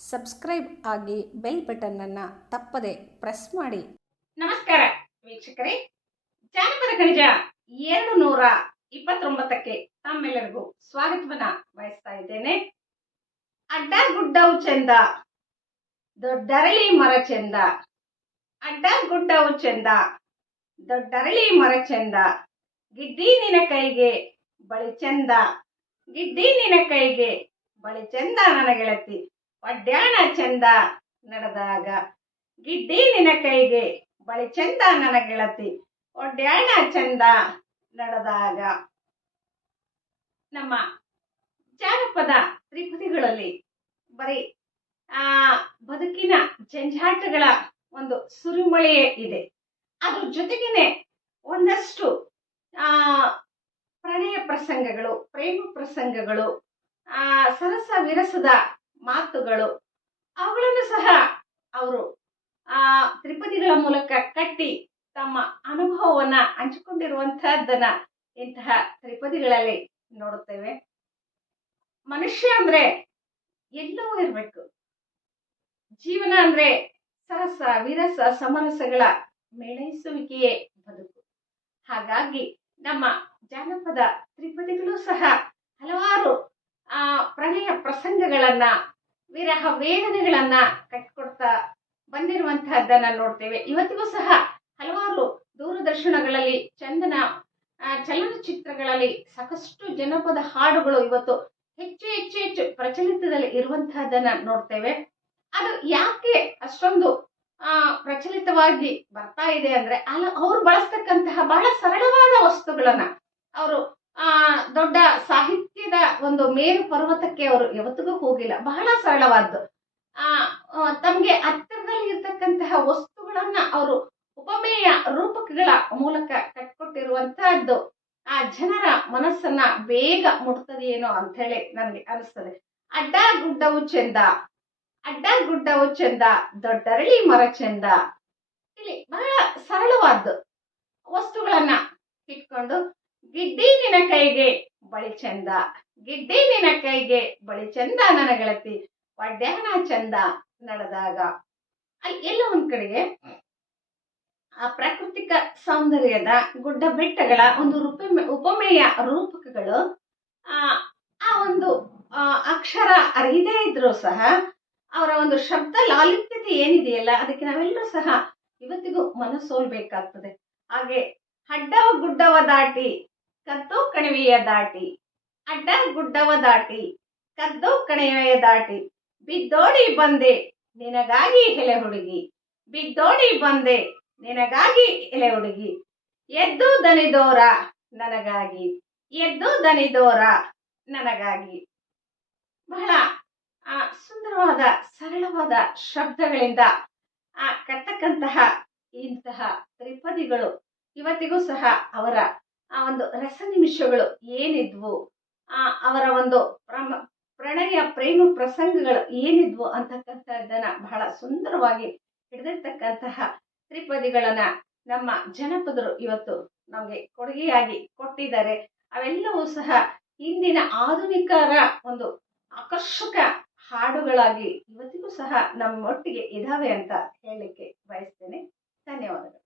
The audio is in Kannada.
ಸಬ್ಸ್ಕ್ರೈಬ್ ಆಗಿ ಬೆಲ್ ಬಟನ್ನನ್ನು ತಪ್ಪದೆ ಪ್ರೆಸ್ ಮಾಡಿ. ನಮಸ್ಕಾರ ವೀಕ್ಷಕರೇ, ಜಾನಪದ ಖನಿಜ 229ಕ್ಕೆ ತಮ್ಮೆಲ್ಲರಿಗೂ ಸ್ವಾಗತವನ್ನ ಬಯಸ್ತಾ ಇದ್ದೇನೆ. ಅಡ್ಡ ಗುಡ್ಡವು ಚೆಂದ, ದೊಡ್ಡರಳಿ ಮರ ಚೆಂದ. ಅಡ್ಡ ಗುಡ್ಡವು ಚೆಂದ, ದೊಡ್ಡರಳಿ ಮರ ಚೆಂದ. ಗಿಡ್ಡಿ ನಿನ ಕೈಗೆ ಬಳಿ ಚೆಂದ, ಗಿಡ್ಡಿ ನಿನ ಕೈಗೆ ಬಳಿ ಚೆಂದ ನನ್ನ ಗೆಳತಿ. ಒಡ್ಯಾಣ ಚೆಂದ ನಡೆದಾಗ, ಗಿಡ್ಡಿ ನಿನ ಕೈಗೆ ಬಳಿ ಚೆಂದ ನನ್ನ ಗೆಳತಿ. ಒಡ್ಯಾಣ ಚೆಂದ ನಡೆದಾಗ. ನಮ್ಮ ಜಾನಪದ ತ್ರಿಪದಿಗಳಲ್ಲಿ ಬರೀ ಬದುಕಿನ ಜಂಜಾಟಗಳ ಒಂದು ಸುರಿಮಳೆಯೇ ಇದೆ. ಅದ್ರ ಜೊತೆಗೇನೆ ಒಂದಷ್ಟು ಪ್ರಣಯ ಪ್ರಸಂಗಗಳು, ಪ್ರೇಮ ಪ್ರಸಂಗಗಳು, ಸರಸ ವಿರಸದ ಮಾತುಗಳು, ಅವುಗಳನ್ನು ಸಹ ಅವರು ತ್ರಿಪದಿಗಳ ಮೂಲಕ ಕಟ್ಟಿ ತಮ್ಮ ಅನುಭವವನ್ನ ಹಂಚಿಕೊಂಡಿರುವಂತಹದ್ದನ್ನ ಇಂತಹ ತ್ರಿಪದಿಗಳಲ್ಲಿ ನೋಡುತ್ತೇವೆ. ಮನುಷ್ಯ ಅಂದ್ರೆ ಎಲ್ಲವೂ ಇರಬೇಕು. ಜೀವನ ಅಂದ್ರೆ ಸರಸ ವಿರಸ ಸಮರಸಗಳ ಮೇಳೈಸುವಿಕೆಯೇ ಬದುಕು. ಹಾಗಾಗಿ ನಮ್ಮ ಜಾನಪದ ತ್ರಿಪದಿಗಳು ಸಹ ಹಲವಾರು ಪ್ರಣಯ ಪ್ರಸಂಗಗಳನ್ನ, ವಿರಹ ವೇದನೆಗಳನ್ನ ಕಟ್ಕೊಡ್ತಾ ಬಂದಿರುವಂತಹದ್ದನ್ನ ನೋಡ್ತೇವೆ. ಇವತ್ತಿಗೂ ಸಹ ಹಲವಾರು ದೂರದರ್ಶನಗಳಲ್ಲಿ, ಚಲನಚಿತ್ರಗಳಲ್ಲಿ ಸಾಕಷ್ಟು ಜನಪದ ಹಾಡುಗಳು ಇವತ್ತು ಹೆಚ್ಚು ಹೆಚ್ಚು ಹೆಚ್ಚು ಪ್ರಚಲಿತದಲ್ಲಿ ಇರುವಂತಹದ್ದನ್ನ ನೋಡ್ತೇವೆ. ಅದು ಯಾಕೆ ಅಷ್ಟೊಂದು ಪ್ರಚಲಿತವಾಗಿ ಬರ್ತಾ ಇದೆ ಅಂದ್ರೆ, ಅವ್ರು ಬಳಸ್ತಕ್ಕಂತಹ ಬಹಳ ಸರಳವಾದ ವಸ್ತುಗಳನ್ನ, ಅವರು ದೊಡ್ಡ ಸಾಹಿತ್ಯದ ಒಂದು ಮೇರು ಪರ್ವತಕ್ಕೆ ಅವರು ಯಾವತ್ತಿಗೂ ಹೋಗಿಲ್ಲ. ಬಹಳ ಸರಳವಾದ್ದು, ತಮ್ಗೆ ಹತ್ತಿರದಲ್ಲಿ ಇರ್ತಕ್ಕಂತಹ ವಸ್ತುಗಳನ್ನ ಅವರು ಉಪಮೇಯ ರೂಪಕಗಳ ಮೂಲಕ ಕಟ್ಕೊಟ್ಟಿರುವಂತಹದ್ದು ಆ ಜನರ ಮನಸ್ಸನ್ನ ಬೇಗ ಮುಟ್ತದೆಯೇನೋ ಅಂತ ಹೇಳಿ ನನಗೆ ಅನಿಸ್ತದೆ. ಅಡ್ಡ ಗುಡ್ಡವು ಚೆಂದ, ಅಡ್ಡ ಗುಡ್ಡವು ಚೆಂದ, ದೊಡ್ಡರಳಿ ಮರ ಚೆಂದ. ಇಲ್ಲಿ ಬಹಳ ಸರಳವಾದ್ದು ವಸ್ತುಗಳನ್ನ ಇಟ್ಕೊಂಡು, ಗಿಡ್ಡಿ ನಿನ ಕೈಗೆ ಬಳಿ ಚೆಂದ, ಗಿಡ್ಡಿ ನಿನ ಕೈಗೆ ಬಳಿ ಚೆಂದ ನನ್ನ ಗೆಳತಿ. ಒಡ್ಯಾಣ ಚೆಂದ ನಡೆದಾಗ. ಅಲ್ಲಿ ಎಲ್ಲ ಒಂದ್ ಕಡೆಗೆ ಆ ಪ್ರಾಕೃತಿಕ ಸೌಂದರ್ಯದ ಗುಡ್ಡ ಬೆಟ್ಟಗಳ ಒಂದು ಉಪಮೇಯ ರೂಪಕಗಳು, ಆ ಒಂದು ಅಕ್ಷರ ಅರಿಯದೇ ಇದ್ರೂ ಸಹ ಅವರ ಒಂದು ಶಬ್ದ ಲಾಲಿತ್ಯತೆ ಏನಿದೆಯಲ್ಲ, ಅದಕ್ಕೆ ನಾವೆಲ್ಲರೂ ಸಹ ಇವತ್ತಿಗೂ ಮನಸ್ಸೋಲ್ಬೇಕಾಗ್ತದೆ. ಹಾಗೆ ಅಡ್ಡ ಗುಡ್ಡವ ದಾಟಿ ಕದ್ದು ಕಣಿವೆಯ ದಾಟಿ, ಅಡ್ಡ ಗುಡ್ಡವ ದಾಟಿ ಕದ್ದು ಕಣಿವೆಯ ದಾಟಿ, ಬಿದ್ದೋಡಿ ಬಂದೆ ನಿನಗಾಗಿ ಎಲೆ ಹುಡುಗಿ, ಬಿದ್ದೋಡಿ ಬಂದೆ ನಿನಗಾಗಿ ಎಲೆ ಹುಡುಗಿ. ಎದ್ದು ದನಿದೋರ ನನಗಾಗಿ, ಎದ್ದು ದನಿದೋರ ನನಗಾಗಿ. ಬಹಳ ಸುಂದರವಾದ ಸರಳವಾದ ಶಬ್ದಗಳಿಂದ ಕಟ್ಟಕ್ಕಂತಹ ಇಂತಹ ತ್ರಿಪದಿಗಳು ಇವತ್ತಿಗೂ ಸಹ ಅವರ ಆ ಒಂದು ರಸ ನಿಮಿಷಗಳು ಏನಿದ್ವು, ಅವರ ಒಂದು ಪ್ರಣಯ ಪ್ರೇಮ ಪ್ರಸಂಗಗಳು ಏನಿದ್ವು ಅಂತಕ್ಕಂಥದ್ದನ್ನ ಬಹಳ ಸುಂದರವಾಗಿ ಹಿಡಿದಿರ್ತಕ್ಕಂತಹ ತ್ರಿಪದಿಗಳನ್ನ ನಮ್ಮ ಜನಪದರು ಇವತ್ತು ನಮಗೆ ಕೊಡುಗೆಯಾಗಿ ಕೊಟ್ಟಿದ್ದಾರೆ. ಅವೆಲ್ಲವೂ ಸಹ ಇಂದಿನ ಆಧುನಿಕರ ಒಂದು ಆಕರ್ಷಕ ಹಾಡುಗಳಾಗಿ ಇವತ್ತಿಗೂ ಸಹ ನಮ್ಮೊಟ್ಟಿಗೆ ಇದಾವೆ ಅಂತ ಹೇಳಲಿಕ್ಕೆ ಬಯಸ್ತೇನೆ. ಧನ್ಯವಾದಗಳು.